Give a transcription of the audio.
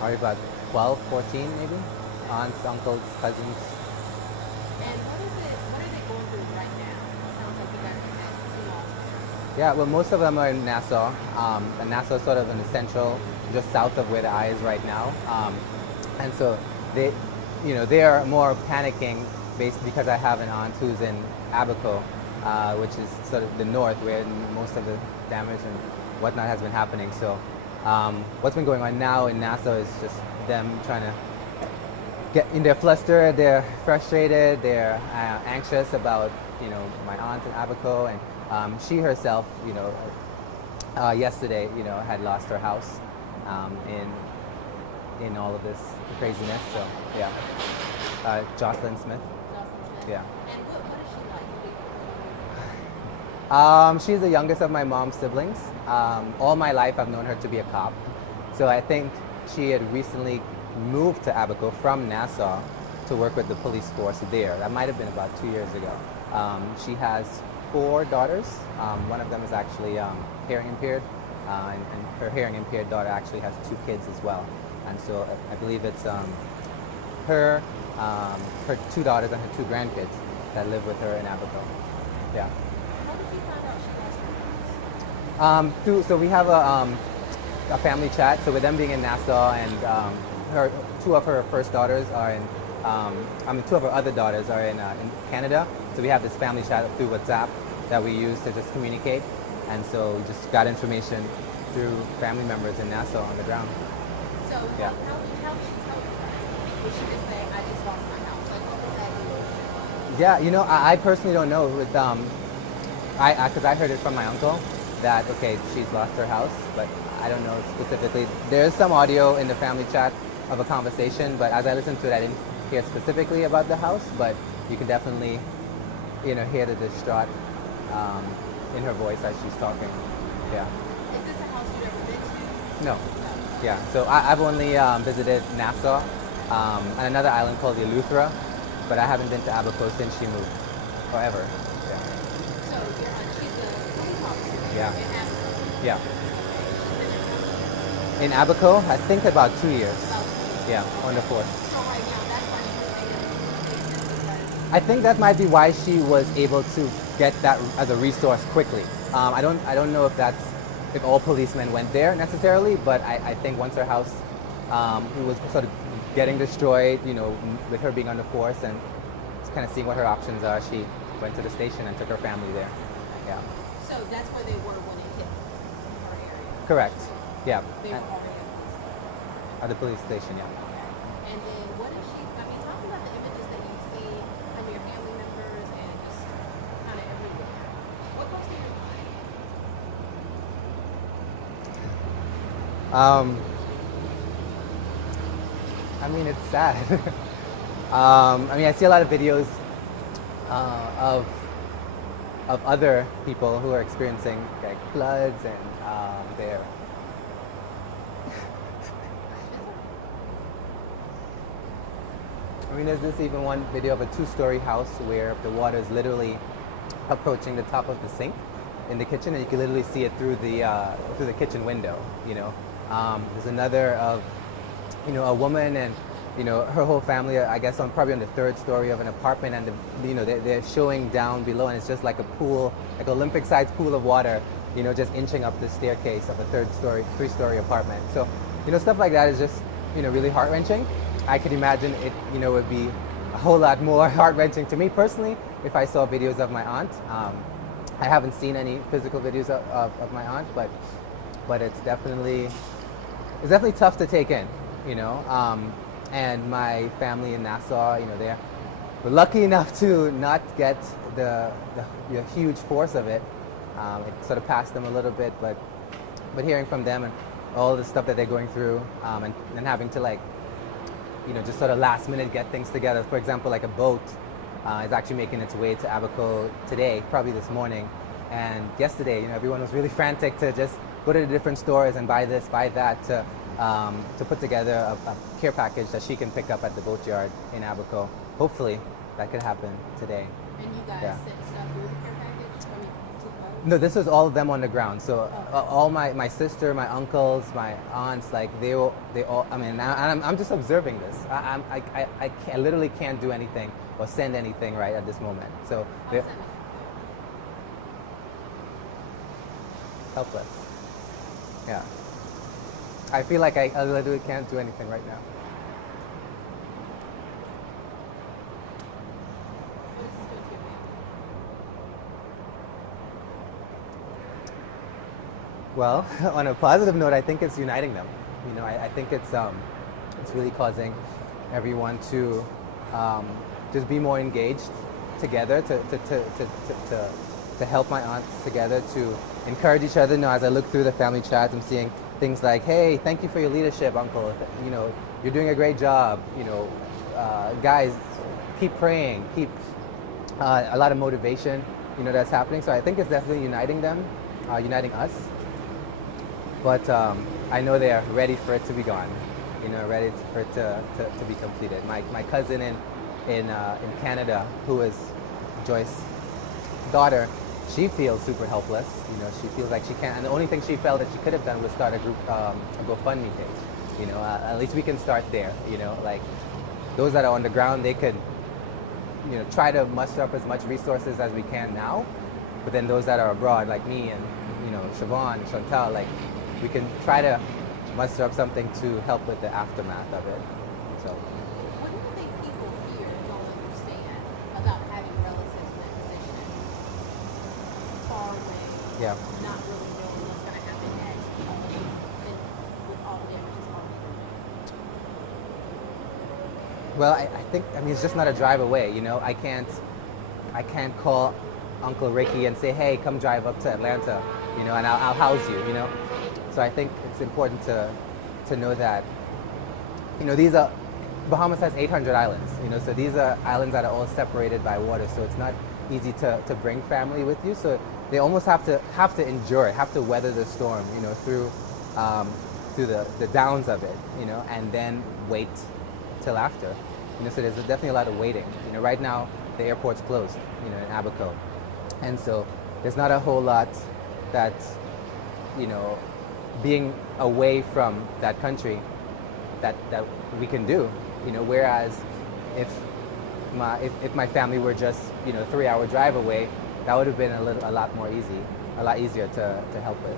Probably about 12, 14 maybe. Aunts, uncles, cousins. And what are they going through right now? It sounds like you guys have had some loss there. Yeah, well, most of them are in Nassau. And Nassau is sort of in the central, just south of where the eye is right now. And so they, they are more panicking based because I have an aunt who's in Abaco, which is sort of the north where most of the damage and whatnot has been happening. So what's been going on now in Nassau is just them trying to get in their fluster. They're frustrated. They're anxious about my aunt in Abaco, and she herself, yesterday, had lost her house in all of this craziness. So yeah, Jocelyn Smith. Jocelyn Smith. Yeah. And what is she like? She's the youngest of my mom's siblings. All my life, I've known her to be a cop. So I think she had recently moved to Abaco from Nassau to work with the police force there. That might have been about 2 years ago. She has 4 daughters. One of them is actually hearing impaired, and her hearing impaired daughter actually has 2 kids as well. And so I believe it's her 2 daughters and her 2 grandkids that live with her in Abaco. Yeah. How did you find out she lost her house? So we have a family chat. So with them being in Nassau and her 2 of her first daughters are in, 2 of her other daughters are in Canada. So we have this family chat through WhatsApp that we use to just communicate. And so we just got information through family members in Nassau on the ground. So Yeah. how did she tell you guys? Did she just say, I just lost my house? Like, what was that? Yeah, I personally don't know. With because I heard it from my uncle that okay, she's lost her house, but I don't know specifically. There's some audio in the family chat of a conversation, but as I listened to it, I didn't hear specifically about the house. But you can definitely, hear the distraught in her voice as she's talking. Yeah. Is this a house you've ever been to? No. Yeah. So I've only visited Nassau and another island called Eleuthera, but I haven't been to Abaco since she moved. Forever. Yeah. So your aunt, she's a police officer Yeah. in Africa. Yeah. She's been In Abaco, I think about 2 years. about 2 years. Yeah, on the force. So right now, that's why she was able to because I think that might be why she was able to get that as a resource quickly. I don't know if all policemen went there necessarily, but I think once her house was sort of getting destroyed, with her being on the force and just kind of seeing what her options are, she went to the station and took her family there. Yeah. so that's where they were when it hit her area. Correct. Yeah. They were already at At the police station, yeah. And then what is she, I mean, talk about the images that you see of your family members and just kind of everywhere. What goes through your mind? I mean, it's sad. I see a lot of videos of other people who are experiencing like floods and their. There's this even one video of a 2-story house where the water is literally approaching the top of the sink in the kitchen, and you can literally see it through the kitchen window. There's another of a woman and her whole family. I guess probably on the 3rd story of an apartment, and they're showing down below, and it's just like a pool, like an Olympic-sized pool of water, just inching up the staircase of a 3-story apartment. So stuff like that is just really heart-wrenching. I could imagine it would be a whole lot more heart-wrenching to me personally if I saw videos of my aunt. I haven't seen any physical videos of my aunt, but it's definitely tough to take in, and my family in Nassau, they were lucky enough to not get the huge force of it. It sort of passed them a little bit, but hearing from them and all the stuff that they're going through, and having to just sort of last minute get things together. For example, like a boat is actually making its way to Abaco today, probably this morning. And yesterday, everyone was really frantic to just go to the different stores and buy this, buy that to put together a care package that she can pick up at the boatyard in Abaco. Hopefully, that could happen today. And you guys Yeah. sent stuff through the care package? I mean, to No, this was all of them on the ground. So all my sister, my uncles, my aunts, like they all. I mean, I'm just observing this. I literally can't do anything or send anything right at this moment. So How they're does that make you helpless. Yeah. I feel like I literally can't do anything right now. feel? What does this do to your family? Well, on a positive note, I think it's uniting them. You know, I think it's really causing everyone to just be more engaged together, to help my aunts together, to encourage each other. You know, as I look through the family chats, I'm seeing things like, "Hey, thank you for your leadership, Uncle. You know, you're doing a great job. You know, guys, keep praying, keep a lot of motivation. You know, that's happening. So I think it's definitely uniting them, uniting us. But I know they are ready for it to be gone. You know, ready for it to be completed. My cousin in Canada, who is Joyce's daughter, she feels super helpless. You know, she feels like she can't. And the only thing she felt that she could have done was start a group, a GoFundMe page. You know, at least we can start there. You know, like those that are on the ground, they could, you know, try to muster up as much resources as we can now. But then those that are abroad, like me and, you know, Siobhan, Chantal, like we can try to muster up something to help with the aftermath of it. So What do you think people here don't understand about having relatives in that position? Far away, yeah. not really knowing what's going to happen next, and with all the damages already done. Well, I think, I mean, it's just not a drive away. You know, I can't call Uncle Ricky and say, hey, come drive up to Atlanta, you know, and I'll house you, you know. So I think it's important to know that, you know, Bahamas has 800 islands, you know, so these are islands that are all separated by water, so it's not easy to bring family with you. So they almost have to endure it, have to weather the storm, you know, through the downs of it, you know, and then wait till after. You know, so there's definitely a lot of waiting. You know, right now the airport's closed, you know, in Abaco. And so there's not a whole lot that, you know, being away from that country that we can do, you know, whereas if my family were just, you know, 3-hour drive away, that would have been a lot easier to help with.